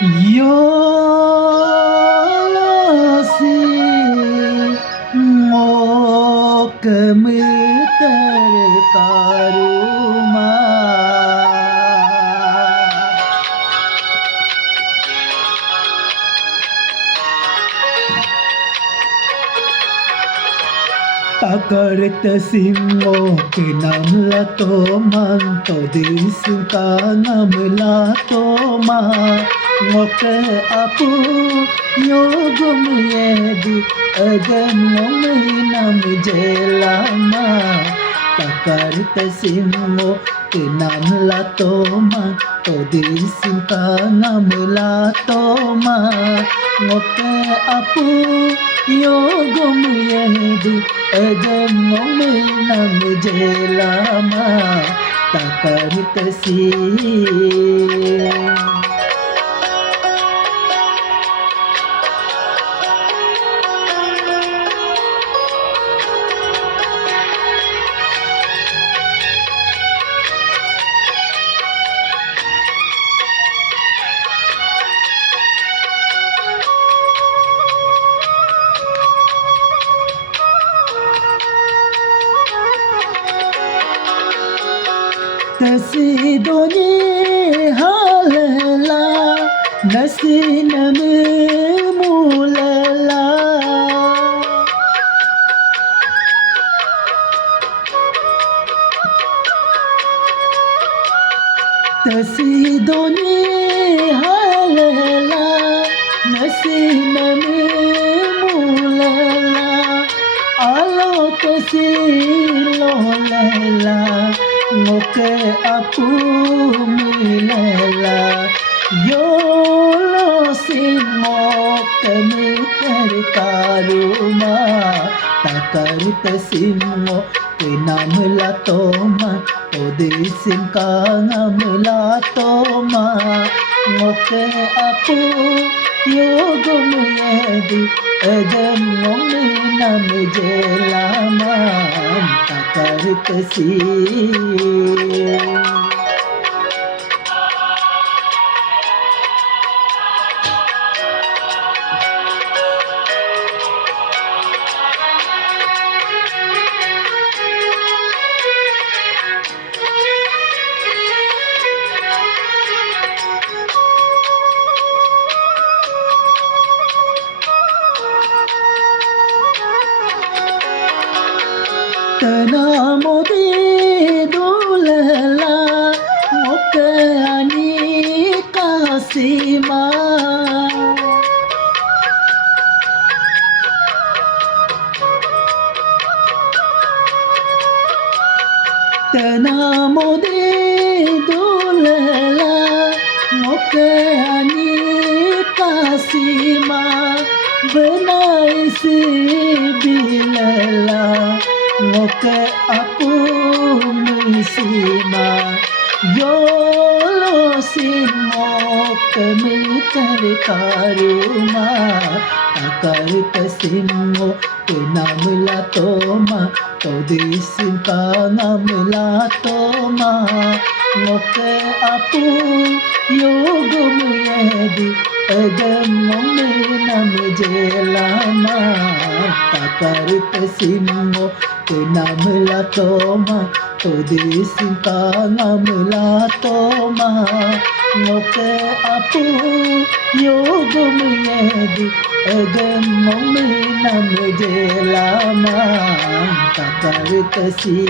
Yolasi mokmeter karuma Takarit simmo kinamla to manto disinka namla to ma ngoke apu yogum yedi agam nam jelama Takarit simmo kinamla to manto disinka namla to ma ngoke apu yogum yedi agam nam jelama Takarit sim Tasidoni halala nasiname mulala Tasidoni halala nasiname mulala alo tasilolala ngoke apu milela yolo simmoke miter karuma Takarit simmo kinamla toma odisin ka namla toma ngoke apu yogum yedi agam nam jelama Takarit sim Tanamodi dulala mokani kasima Tanamodi dulala mokani kasima benai si bilala ngoke apu misima yolo simmoke miter karuma Takarit simmo kinamla toma todisin ka namla toma ngoke apu yogum yedi agam nam jelama Takarit simmo kinamla toma todisin ka namla toma ngoke apu yogum yedi agam nam jelama Takarit sim